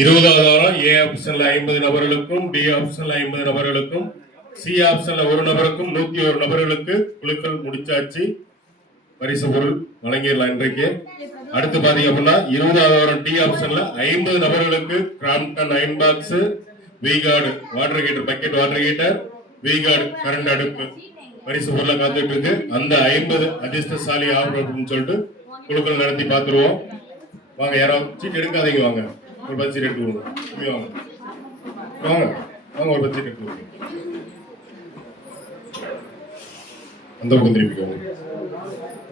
இருபதாவது வாரம் ஏ ஆப்ஷன்ல ஐம்பது நபர்களுக்கும் டி ஆப்ஷன்ல ஐம்பது நபர்களுக்கும் சி ஆப்ஷன்ல ஒரு நபருக்கும் நூத்தி ஒரு நபர்களுக்கு குழுக்கள் முடிச்சாச்சு. பரிசு பொருள் வழங்கிடலாம் இன்றைக்கு. அடுத்து பாத்தீங்க அப்படின்னா இருபதாவது வாரம் டி ஆப்ஷன்ல ஐம்பது நபர்களுக்கு Crompton iron box V Guard water heater bucket water heater V Guard current அடுப்பு. பரிசு பொருளை காத்துட்டு இருக்கு. அந்த ஐம்பது அதிர்ஷ்டசாலி ஆர்டர் அப்படின்னு சொல்லிட்டு குழுக்கள் நடத்தி பார்த்துருவோம். வாங்க யாராவது சீட் எடுக்காதீங்க வாங்க. ஒரு பத்து ரெண்டு கொடுங்க. வாங்க. வாங்க ஒரு பஜ்ஜி ரெண்டு கொடுங்க. அந்த பக்கம் திருப்பிக்கோங்க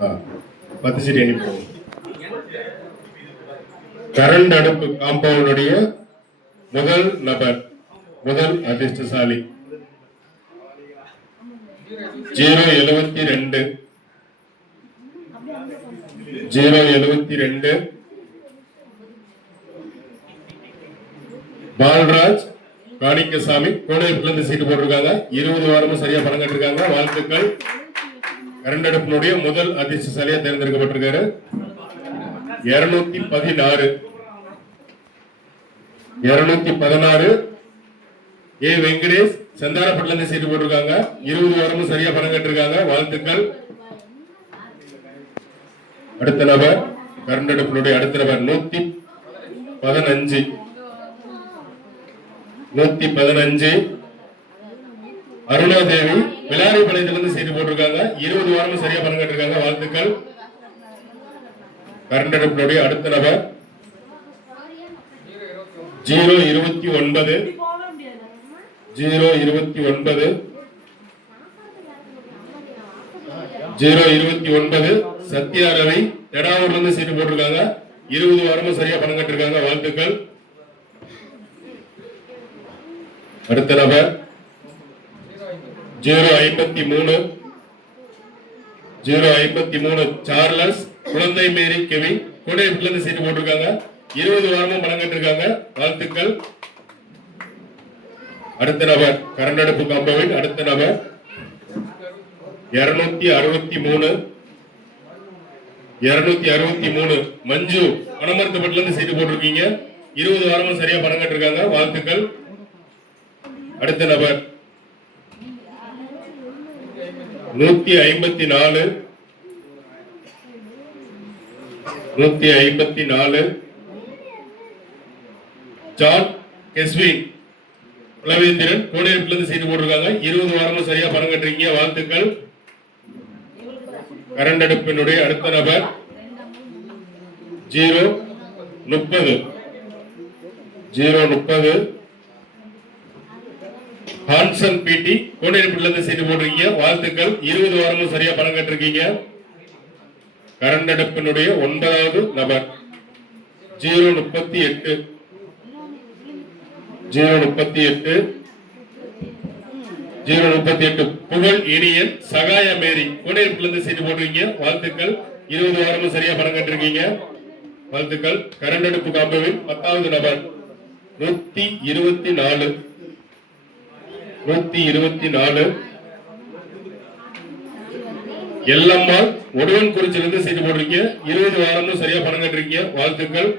ஆ பத்து சீட் எண்ணி போங்க. கரண்ட் அடுப்பு காம்பவுண்டுடைய முதல் நபர் முதல் அதிர்ஷ்டசாலி. ஜீரோ எழுபத்தி ரெண்டு. ஜீரோ எழுபத்தி ரெண்டு. பால்ராஜ் காணிக்கசாமி கோடையிலிருந்து சீட்டு போட்டிருக்காங்க. இருபது வாரமும் சரியா பணம் கட்டிருக்காங்க. வாழ்த்துக்கள். கரண்டெடுப்பினுடைய முதல் அதிர்ஷ்டசாலியா தேர்ந்தெடுக்கப்பட்டிருக்காரு. இருநூத்தி பதினாறு. இருநூத்தி பதினாறு. ஏ வெங்கடேஷ் செந்தாரப்பட்டில இருந்து சீட்டு போட்டிருக்காங்க. இருபது வாரமும் சரியா பணம் கட்டிருக்காங்க. வாழ்த்துக்கள். அடுத்த நபர் கரண்டெடுப்பினுடைய அடுத்த நபர் நூத்தி பதினஞ்சு. நூத்தி பதினஞ்சு. அருணாதேவி விளாரிபாளையத்துல இருந்து சீட்டு போட்டிருக்காங்க. இருபது வாரமும் சரியா பணம் கட்டிருக்காங்க. வாழ்த்துக்கள். கரண்ட் அடுப்பினுடைய அடுத்த நபர். ஜீரோ இருபத்தி ஒன்பது. ஜீரோ இருபத்தி ஒன்பது. ஜீரோ இருபத்தி ஒன்பது. சத்யா ரவி இருந்து சீட்டு போட்டிருக்காங்க. இருபது வாரமும் சரியா பணம் கட்டிருக்காங்க. வாழ்த்துக்கள். அடுத்த நபர். ஜீரோ ஐம்பத்தி மூணு. ஜீரோ ஐம்பத்தி மூணு சார்லஸ் குழந்தை மேரி கெவின். கோடையத்துல இருந்து சீட்டு போட்டிருக்காங்க. இருபது வாரமும் பணம் கட்டிருக்காங்க வாழ்த்துக்கள். அடுத்த நபர் கரண்டடுப்பு கம்பவின் அடுத்த நபர். இருநூத்தி அறுபத்தி மூணு. இருநூத்தி அறுபத்தி மூணு. மஞ்சு பணமரத்துப்பட்டுல இருந்து சீட்டு போட்டிருக்கீங்க. இருபது வாரமும் சரியா பணம் கட்டிருக்காங்க. வாழ்த்துக்கள். அடுத்த நபர். நூத்தி ஐம்பத்தி நாலு நூத்தி ஐம்பத்தி நாலு ஜான் கெஸ்வின் உளவேந்திரன் கோடியிருப்புல செய்து சீட்டு போட்டிருக்காங்க. இருபது வாரமும் சரியா பணம் கட்டுறீங்க. வாழ்த்துக்கள். கரண்ட் அடுப்பினுடைய அடுத்த நபர். ஜீரோ முப்பது. ஜீரோ முப்பது. ஹான்சன் பிடி கோடியிருப்புல இருந்து சீட்டு போட்டிருக்கீங்க. வாழ்த்துக்கள். இருபது வாரமும் சரியா பணம் கட்டிருக்கீங்க. கரண்ட் அடுப்பினுடைய ஒன்பதாவது நபர். ஜீரோ முப்பத்தி எட்டு. ஜீரோ முப்பத்தி எட்டு. ஜீரோ முப்பத்தி எட்டு. புகழ் இனியன் சகாய மேரி. கோடையத்துல இருந்து சீட்டு போட்டிருக்கீங்க. வாழ்த்துக்கள். இருபது வாரமும் சரியா பணம் கட்டிருக்கீங்க. வாழ்த்துக்கள். கரண்ட் அடுப்பு காம்பவின் பத்தாவது நபர். நூத்தி இருபத்தி நாலு. நூத்தி இருபத்தி நாலு. எல்லம்மாள் ஒடுவன் குறிச்சிலிருந்து சீட்டு போட்டிருக்கீங்க. இருபது வாரமும் சரியா பணம் கட்டிருக்கீங்க. வாழ்த்துக்கள்.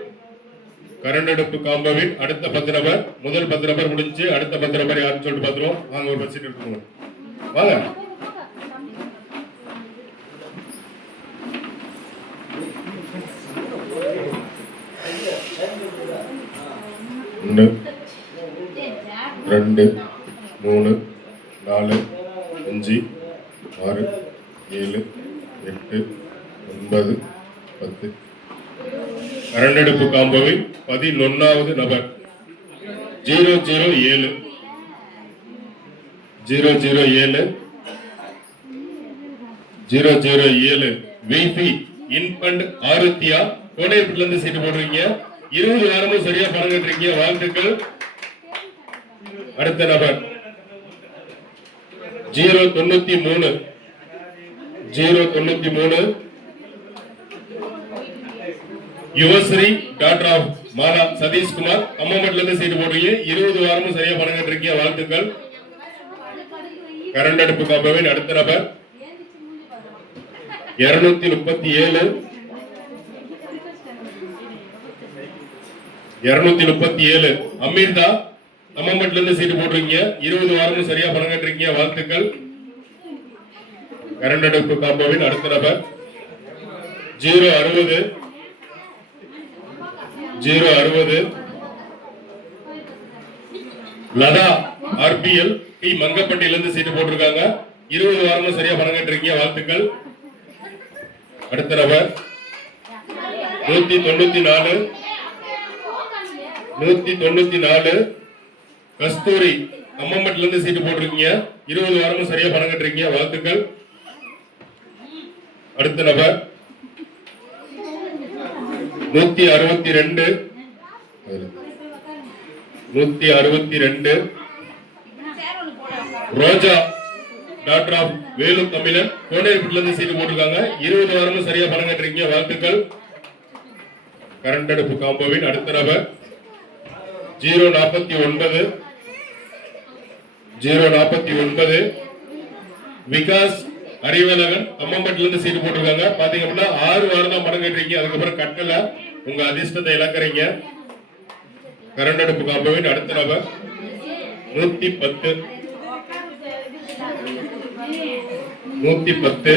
கரண்ட் அடுப்பு காம்பவின் அடுத்த பத்து நபர் முதல் பத்து நபர் முடிஞ்சு அடுத்த பத்து நபர் யாருன்னு சொல்லிட்டு பார்த்துருவோம். வாங்க ஒரு பத்து எடுத்துக்கோங்க வாங்க. ரெண்டு மூணு நாலு அஞ்சு ஆறு ஏழு எட்டு ஒன்பது பத்து கரண்டெடுப்பு காம்போவில் பதினொன்னாவது நபர். ஜீரோ ஜீரோ ஏழு. ஜீரோ ஜீரோ ஏழு. ஜீரோ ஜீரோ ஏழு. VP infant Aruthiya. கோடையப்பட்டுல இருந்து சீட்டு போடுறீங்க. இருபது வாரமும் சரியா பணம் கட்டுறீங்க. வாழ்த்துக்கள். அடுத்த நபர். ஜீரோ தொண்ணூத்தி மூணு. ஜீரோ தொண்ணூத்தி மூணு. யுவஸ்ரீ டாக்டர் ஆஃப் மாலா சதீஷ்குமார் அம்மாமட்டில இருந்து சீட்டு போடுறீங்க. இருபது வாரமும் சரியா பணம் இருக்கீங்க வாழ்த்துக்கள். கரண்ட் அடுப்பு காப்பவே அடுத்த நபர். இருநூத்தி முப்பத்தி ஏழு. இருநூத்தி முப்பத்தி ஏழு. அமீர்தா அம்மம்பட்டில இருந்து சீட்டு போட்டிருக்கீங்க இருபது வாரமும் சரியா பணம் இருக்கீங்க வாழ்த்துக்கள். கரண்ட் அடுப்பு காம்போவின் அடுத்த நபர். ஜீரோ அறுபது. ஜீரோ அறுபது. லதா ஆர்பிஎல் டி மங்கப்பட்டியிலிருந்து சீட்டு போட்டிருக்காங்க. இருபது வாரமும் சரியா பணம் கட்டுறீங்க வாழ்த்துக்கள். அடுத்த நபர் நூத்தி தொண்ணூத்தி நாலு. நூத்தி தொண்ணூத்தி நாலு. கஸ்தூரி அம்மம்பட்டில இருந்து சீட்டு போட்டிருக்கீங்க. இருபது வாரமும் சரியா பணம் கட்டுறீங்க வாழ்த்துக்கள். அடுத்த நபர் நூத்தி அறுபத்தி ரெண்டு. நூத்தி அறுபத்தி ரெண்டு. ரோஜா டாக்டர் ஆஃப் வேலு தமிழன் கோனேரிப்பட்டில இருந்து சீட்டு போட்டிருக்காங்க. இருபது வாரமும் சரியா பணம் கட்டுறீங்க வாழ்த்துக்கள். கரண்ட் அடுப்பு காம்போவின் அடுத்த நபர் ஜீரோ நாற்பத்தி ஒன்பது. ஜீரோ நாற்பத்தி ஒன்பது. விகாஸ் அறிவழகன் அம்மம்பட்டில இருந்து சீட்டு போட்டிருக்காங்க. பாத்தீங்க அப்படின்னா ஆறு வாரம் தான் பணம் கட்டுறீங்க அதுக்கப்புறம் கட்டல. உங்க அதிர்ஷ்டத்தை இழக்கிறீங்க. கரண்ட் அடுப்பு காம்போவின் அடுத்த நபர். நூத்தி பத்து. நூத்தி பத்து.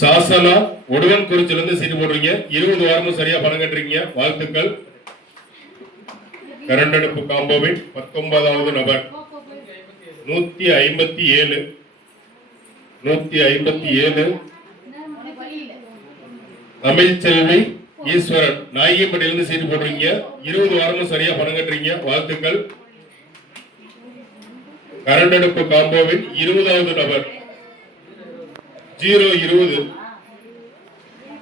சாசனா உடுவன் குறிச்சில இருந்து சீட்டு போடுறீங்க இருபது வாரமும் சரியா பணம் கட்டுறீங்க வாழ்த்துக்கள். கரண்ட் அடுப்பு காம்போவின் பத்தொன்பதாவது நபர். நூத்தி ஐம்பத்தி ஏழு. நூத்தி ஐம்பத்தி ஏழு. தமிழ்ச்செல்வி ஈஸ்வரன் நாயகிப்பட்டியிலிருந்து சீட்டு போடுறீங்க இருபது வாரமும் சரியா பணம் கட்டுறீங்க. வாழ்த்துக்கள். கரண்ட் அடுப்பு காம்போவின் இருபதாவது நபர். ஜீரோ இருபது.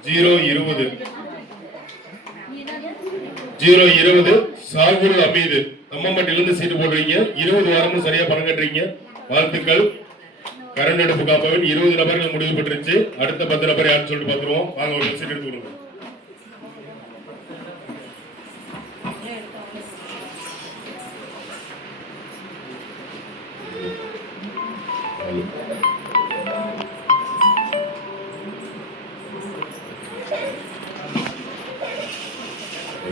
ஜீரோ இருபது. ஜீரோ இருபது. சாகுல் அமீது. கம்மம்பட்டிலிருந்து சீட்டு போடுறீங்க. இருபது வாரமும் சரியா பணம் கட்டுறீங்க. வாழ்த்துக்கள். கரண்ட் அடுப்பு இருபது நபர்கள் முடிவு பெற்றுச்சு. அடுத்த பத்து நபர் யாருன்னு சொல்லிட்டு பார்த்துருவோம் வாங்க ஒரு சீட் எடுத்து கொடுங்க.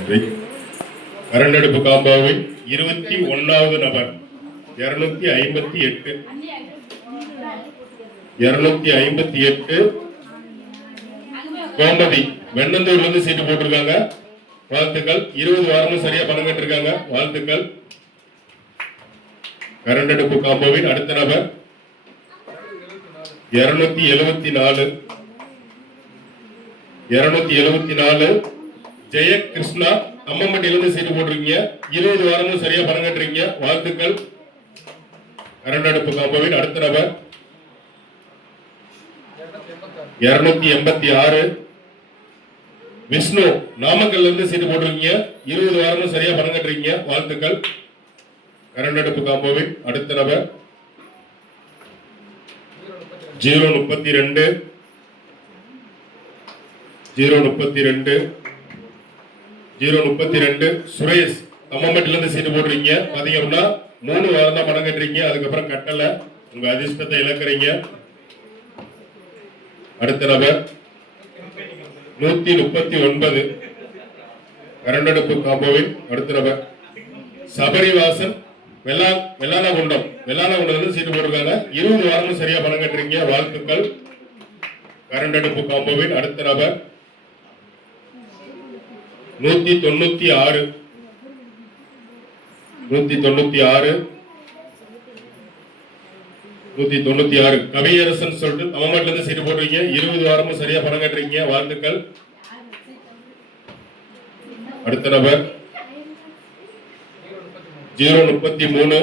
நன்றி காம்பாவின் இருபத்தி ஒன்னாவது நபர். இருநூத்தி ஐம்பத்தி எட்டு. இருநூத்தி ஐம்பத்தி எட்டு. கோமதி வெண்ணந்தூர்ல இருந்து சீட்டு போட்டிருக்காங்க. வாழ்த்துக்கள். இருபது வாரமும் சரியா பணம் கட்டிருக்காங்க. வாழ்த்துக்கள். கரண்ட் அடுப்பு காம்போவின் அடுத்த நபர். இருநூத்தி எழுபத்தி நாலு. இருநூத்தி எழுபத்தி நாலு. ஜெய கிருஷ்ணா கம்மம்பட்டியிலிருந்து சீட்டு போட்டிருக்கீங்க. இருபது வாரமும் சரியா பணம் கட்டுறீங்க. வாழ்த்துக்கள். கரண்ட் காப்பவின். அடுத்த நபர். இருநூத்தி எண்பத்தி ஆறு. விஷ்ணு நாமக்கல்ல இருந்து சீட்டு போட்டிருக்கீங்க. இருபது வாரமும் சரியா பணம் கட்டுறீங்க. வாழ்த்துக்கள். கரண்ட் காப்பவின். அடுத்த நபர். ஜீரோ முப்பத்தி ரெண்டு. ஜீரோ முப்பத்தி ரெண்டு. ஜீரோ முப்பத்தி ரெண்டு சுரேஷ் அம்மம்பட்டில இருந்து சீட்டு போடுறீங்க. பார்த்தீங்க அப்படின்னா மூணு வாரம் தான் பணம் கட்டுறீங்க. அதுக்கப்புறம் கட்டல. உங்க அதிர்ஷ்டத்தை இழக்கிறீங்க. அடுத்த நபர். நூத்தி முப்பத்தி ஒன்பது கரண்டடுப்பு காம்போவின் அடுத்த நபர். சபரிவாசன் வெள்ளா வெள்ளானகுண்டம். வெள்ளானகுண்டம் சீட்டு போட்டிருக்காங்க. இருபது வாரமும் சரியா பணம் கட்டுறீங்க. வாழ்த்துக்கள். கரண்டடுப்பு காம்போவின் அடுத்த நபர். நூத்தி தொண்ணூத்தி ஆறு. நூத்தி தொண்ணூத்தி ஆறு. நூத்தி தொண்ணூத்தி ஆறு. கவியரசன் சொல்லிட்டு தமிழ்நாட்டுல இருந்து சீட்டு போடுறீங்க இருபது வாரமும் சரியா பணம் கட்டுறீங்க. வாழ்த்துக்கள். அடுத்த நபர். ஜீரோ முப்பத்தி மூணு.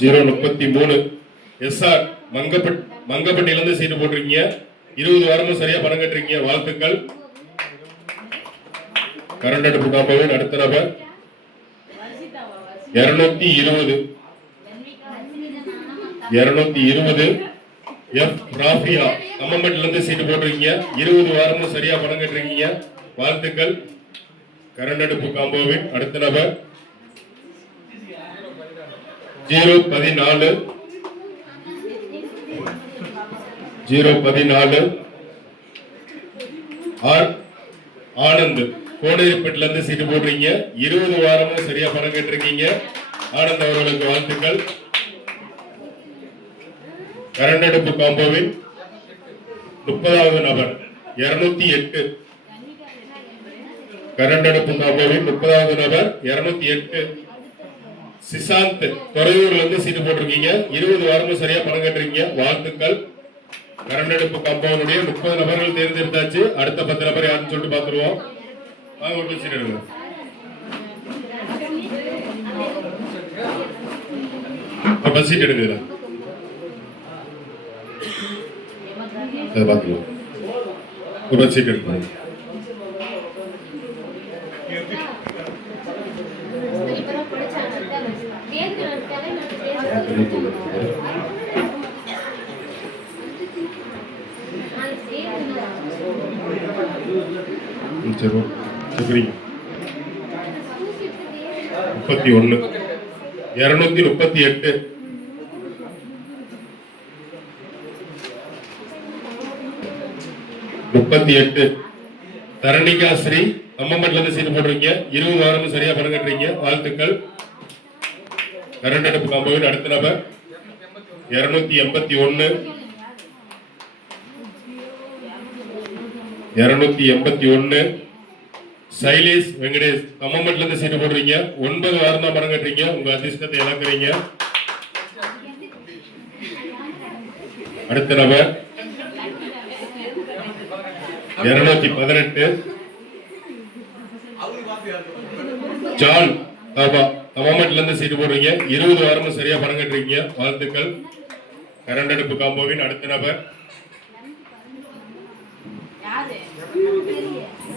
ஜீரோ முப்பத்தி மூணு. எஸ்ஆர் மங்கப்பட் மங்கப்பட்டியில இருந்து சீட்டு போட்டிருக்கீங்க. இருபது வாரமும் சரியா பணம் கட்டுறீங்க. வாழ்த்துக்கள். கரண்ட் அடுப்பு காப்பாவின் அடுத்த நபர் இருநூத்தி இருபது. இருநூத்தி இருபது. எஃப் ராஃபியா அம்மம்பட்டில இருந்து சீட்டு போட்டிருக்கீங்க. இருபது வாரமும் சரியா பணம் கட்டுறீங்க வாழ்த்துக்கள். கரண்ட் அடுப்பு காம்போவின் அடுத்த நபர். ஜீரோ பதினாலு. ஜீரோ பதினாலு. ஆர். ஆனந்த். கோனேரிப்பட்டில இருந்து சீட்டு போடுறீங்க. இருபது வாரமும் சரியா பணம் கேட்டிருக்கீங்க. ஆனந்த் அவர்களுக்கு வாழ்த்துக்கள். கரண்டெடுப்பு காம்போவின் முப்பதாவது நபர் இருநூத்தி எட்டு. கரண்டெடுப்பு காம்போவின் முப்பதாவது நபர் இருநூத்தி எட்டு. சிசாந்த் துறையூர்ல இருந்து சீட்டு போட்டிருக்கீங்க. இருபது வாரமும் சரியா பணம் கேட்டிருக்கீங்க. வாழ்த்துக்கள். கரண்டெடுப்பு காம்பவுண்டுடைய முப்பது நபர்கள் தேர்ந்தெடுத்தாச்சு. அடுத்த பத்து நபர் யாருன்னு சொல்லிட்டு பாத்துருவோம் வாங்க ஒரு சீட் எடுங்க. ஒரு பஸ் சீட் எடுங்க இதுல. ஒரு பஸ் சீட் எடுக்கணும் ஓகே. முப்பத்தி ஒண்ணு இருநூத்தி முப்பத்தி எட்டு. முப்பத்தி எட்டு. தரணிகா ஸ்ரீ அம்மம்பட்டில இருந்து சீட்டு போடுறீங்க. இருபது வாரம் சரியா பணம் கட்டுறீங்க வாழ்த்துக்கள். கரண்ட் அடுப்பு காம்போவின் அடுத்த நபர். இருநூத்தி எண்பத்தி ஒண்ணு இருநூத்தி எண்பத்தி ஒன்னு. சைலேஷ் வெங்கடேஷ் அம்மம்பட்டில இருந்து சீட்டு போடுறீங்க. ஒன்பது வாரம் தான் படம் கட்டுறீங்க. உங்க அதிர்ஷ்டத்தை இழக்கிறீங்க. அடுத்த நபர். இருநூத்தி பதினெட்டு. ஜான் தாபா அம்மம்பட்டில இருந்து சீட்டு போடுறீங்க. இருபது வாரமும் சரியா படம் கட்டுறீங்க. வாழ்த்துக்கள். கரண்டெடுப்பு காம்போவின் அடுத்த நபர்.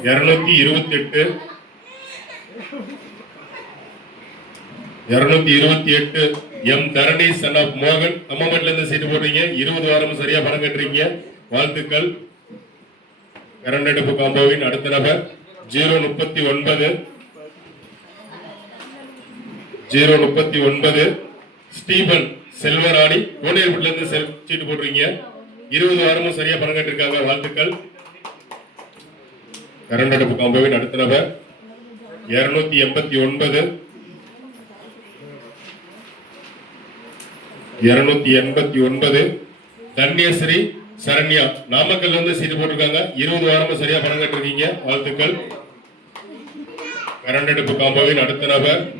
இருநூத்தி இருபத்தி எட்டு இருநூத்தி இருபத்தி எட்டு எம் தரணி சன் ஆஃப் மோகன். அம்மம்பட்டில இருந்து சீட்டு போடுறீங்க. இருபது வாரமும் சரியா பணம் கட்டுறீங்க. வாழ்த்துக்கள். கரண்டெடுப்பு காம்போவின் அடுத்த நபர். ஜீரோ முப்பத்தி ஒன்பது. ஜீரோ முப்பத்தி ஒன்பது. ஸ்டீபன் செல்வராணி. கோனேர்பட்டில இருந்து செல் சீட்டு போடுறீங்க. இருபது வாரமும் சரியா பணம் கட்டிருக்காங்க. வாழ்த்துக்கள். இரண்டடுப்பு அடுப்பு காம்போவின் அடுத்த நபர் இருநூத்தி எண்பத்தி ஒன்பது. இருநூத்தி எண்பத்தி ஒன்பது. தன்யஸ்ரீ சரண்யா. நாமக்கல்ல இருந்து சீட்டு போட்டிருக்காங்க. இருபது வாரமும் சரியா பணம் கட்டிருக்கீங்க. வாழ்த்துக்கள். கரண்டெடுப்பு காம்போவின் அடுத்த நபர்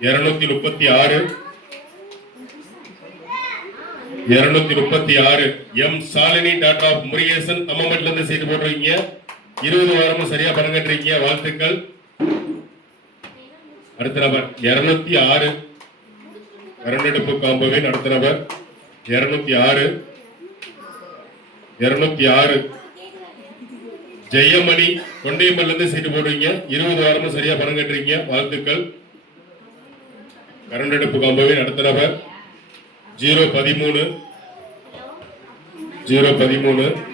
இருநூத்தி முப்பத்தி ஆறு. இருநூத்தி முப்பத்தி ஆறு. M. Shalini dot of Murugesan அம்மமட்ல இருந்து சீட்டு போட்டிருக்கீங்க. இருபது வாரமும் சரியா பணம் கட்டுறீங்க வாழ்த்துக்கள். அடுத்த நபர் இருநூத்தி ஆறு. கரண்டெடுப்பு காம்போவின் அடுத்த நபர். இருநூத்தி ஆறு. இருநூத்தி ஆறு. ஜெயமணி கொண்டையம்பல்ல இருந்து சீட்டு போடுறீங்க. இருபது வாரமும் சரியா பணம் கட்டுறீங்க வாழ்த்துக்கள். கரண்டெடுப்பு காம்போவின் அடுத்த நபர். ஜீரோ பதிமூணு. ஜீரோ பதிமூணு.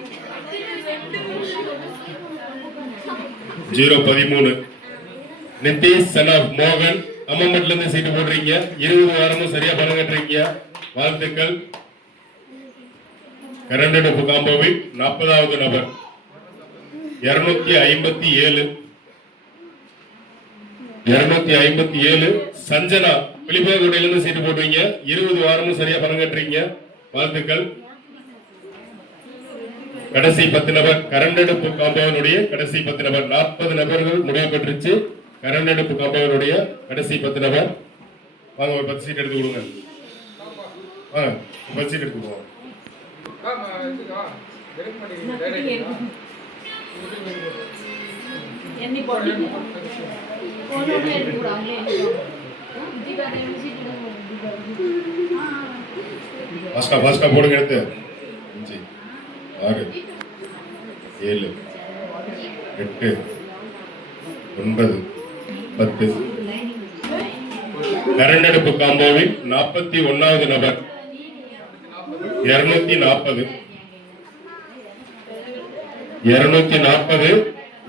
ஜீரோ பதிமூணு. நிதிஷ் சனாப் மோகன் அம்மம்பட்டில இருந்து சீட்டு போடுறீங்க. இருபது வாரமும் சரியா பணம் கட்டுறீங்க வாழ்த்துக்கள் கரண்டெடுப்பு காம்போவின் நாற்பதாவது நபர். இருநூத்தி ஐம்பத்தி ஏழு. இருநூத்தி ஐம்பத்தி ஏழு. சஞ்சனா பிலிப்பகுடியில இருந்து சீட்டு போடுறீங்க. இருபது வாரமும் சரியா பணம் கட்டுறீங்க வாழ்த்துக்கள். கடைசி பத்து நபர் கரண்டெடுப்பு காம்பவுனுடைய கடைசி பத்து நபர் நாற்பது நபர்கள் முடிவு பெற்றுச்சு. கரண்டெடுப்பு காம்பவுனுடைய கடைசி பத்து நபர். வாங்க ஒரு பத்து சீட் எடுத்து கொடுங்க. ஒரு பத்து சீட் எடுத்து ஃபாஸ்டா ஃபாஸ்டா போடுங்க எடுத்து. அஞ்சு ஆறு ஏழு எட்டு ஒன்பது பத்து. கரண்டெடுப்பு காம்போவில் நாற்பத்தி ஒன்னாவது நபர். இருநூத்தி நாற்பது. இருநூத்தி நாற்பது.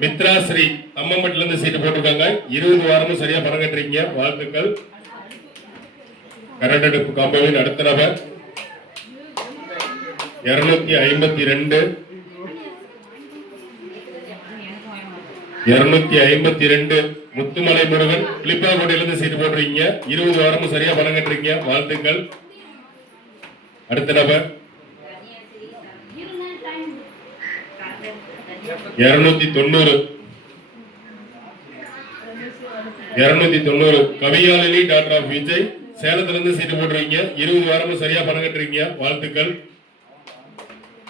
மித்ரா ஸ்ரீ அம்மம்பட்டில இருந்து சீட்டு போட்டிருக்காங்க. இருபது வாரமும் சரியா பணம் கட்டுறீங்க. வாழ்த்துக்கள். கரண்டெடுப்பு காம்போவின் அடுத்த நபர். இருநூத்தி ஐம்பத்தி ரெண்டு. இருநூத்தி ஐம்பத்தி ரெண்டு. முத்துமலை முருகன் பிளிப்பாக்கோட்டையிலிருந்து சீட்டு போடுறீங்க. இருபது வாரமும் சரியா பணம் கட்டுறீங்க. வாழ்த்துக்கள். அடுத்த நபர். இருநூத்தி தொண்ணூறு. இருநூத்தி தொண்ணூறு. Kaviyalini doctor of Vijay. சேலத்துல இருந்து சீட்டு போடுறீங்க. இருபது வாரமும் சரியா பணம் கட்டுறீங்க. வாழ்த்துக்கள்.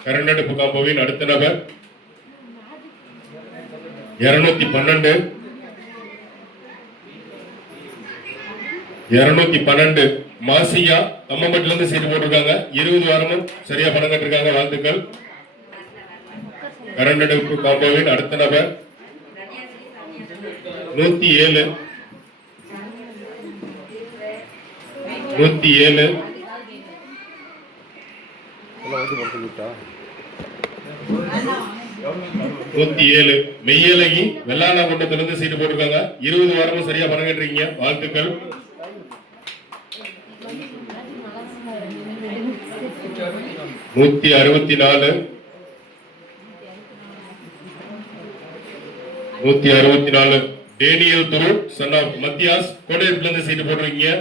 கரண்டடுப்பு காம்போவின் அடுத்த நபர் இருநூத்தி பன்னெண்டு. இருநூத்தி பன்னெண்டு. மாசியா தம்மம்பட்டில இருந்து சீட்டு போட்டிருக்காங்க. இருபது வாரமும் சரியா பணம் கட்டிருக்காங்க வாழ்த்துக்கள். கரண்டடுப்பு காம்போவின் அடுத்த நபர் நூத்தி ஏழு. நூத்தி ஏழு. நூத்தி ஏழு மெய்யலகி வெள்ளாள கொண்டத்திலிருந்து சீட்டு போட்டிருக்காங்க. இருபது வாரமும் சரியா பணம் கட்டுறீங்க வாழ்த்துக்கள். நூத்தி அறுபத்தி நாலு. நூத்தி அறுபத்தி நாலு. டேனியல் துரு சன் ஆஃப் மத்தியாஸ் கோடையத்துல இருந்து சீட்டு போட்டிருக்கீங்க.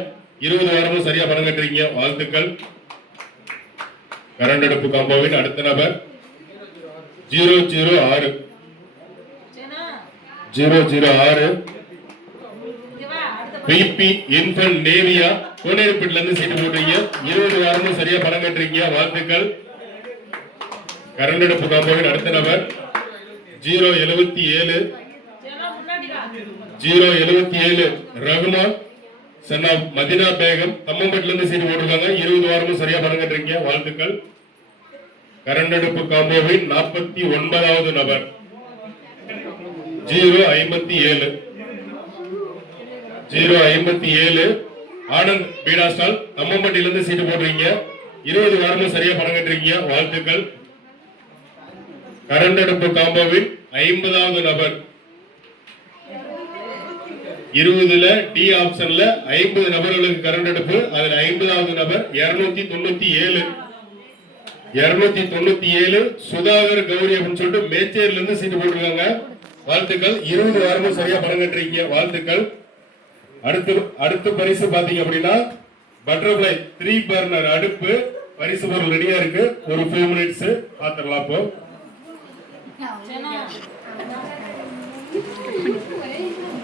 இருபது வாரமும் சரியா பணம் கட்டுறீங்க வாழ்த்துக்கள். கரண்ட் அடுப்பு காம்போவின் அடுத்த நபர் ஜீரோ ஜீரோ ஆறு. ஜீரோ ஜீரோ ஆறு. பிபி நேவியா கோனேரிப்பட்டில இருந்து சீட்டு போடுறீங்க இருபது வாரமும் சரியா பணம் கட்டுறீங்க வாழ்த்துக்கள். கரண்ட் அடுப்பு காம்போவின் அடுத்த நபர் ஜீரோ எழுபத்தி ஏழு. ஜீரோ எழுபத்தி ஏழு. ரகுமான் சன் மதினா பேகம் தம்மம்பட்டில இருந்து சீட்டு போட்டிருக்காங்க. இருபது வாரமும் சரியா பணம் கட்டுறீங்க வாழ்த்துக்கள். கரண்ட் அடுப்பு காம்போவின் நாற்பத்தி ஒன்பதாவது நபர். ஜீரோ ஐம்பத்தி ஏழு. ஜீரோ ஐம்பத்தி ஏழு. ஆனந்த் பீடா ஸ்டால் தம்மம்பட்டில இருந்து சீட்டு போடுறீங்க இருபது வாரமும் சரியா பணம் கட்டுறீங்க வாழ்த்துக்கள். கரண்ட் அடுப்பு காம்போவின் ஐம்பதாவது நபர். இருபதுல டி ஆப்ஷன்ல ஐம்பது நபர்களுக்கு கரண்ட் அடுப்பு அதுல ஐம்பதாவது நபர் இருநூத்தி தொண்ணூத்தி ஏழு. இருநூத்தி தொண்ணூத்தி ஏழு சுதாகர் கௌரி அப்படின்னு சொல்லிட்டு மேச்சேரில இருந்து சீட்டு போட்டிருக்காங்க. வாழ்த்துக்கள். இருபது வாரமும் சரியா பணம் கட்டுறீங்க. வாழ்த்துக்கள். அடுத்து அடுத்த பரிசு பாத்தீங்க அப்படின்னா பட்டர்ஃபிளை த்ரீ பர்னர் அடுப்பு. பரிசு பொருள் ரெடியா இருக்கு. ஒரு ஃபைவ் மினிட்ஸ் பாத்திரலாம் இப்போ.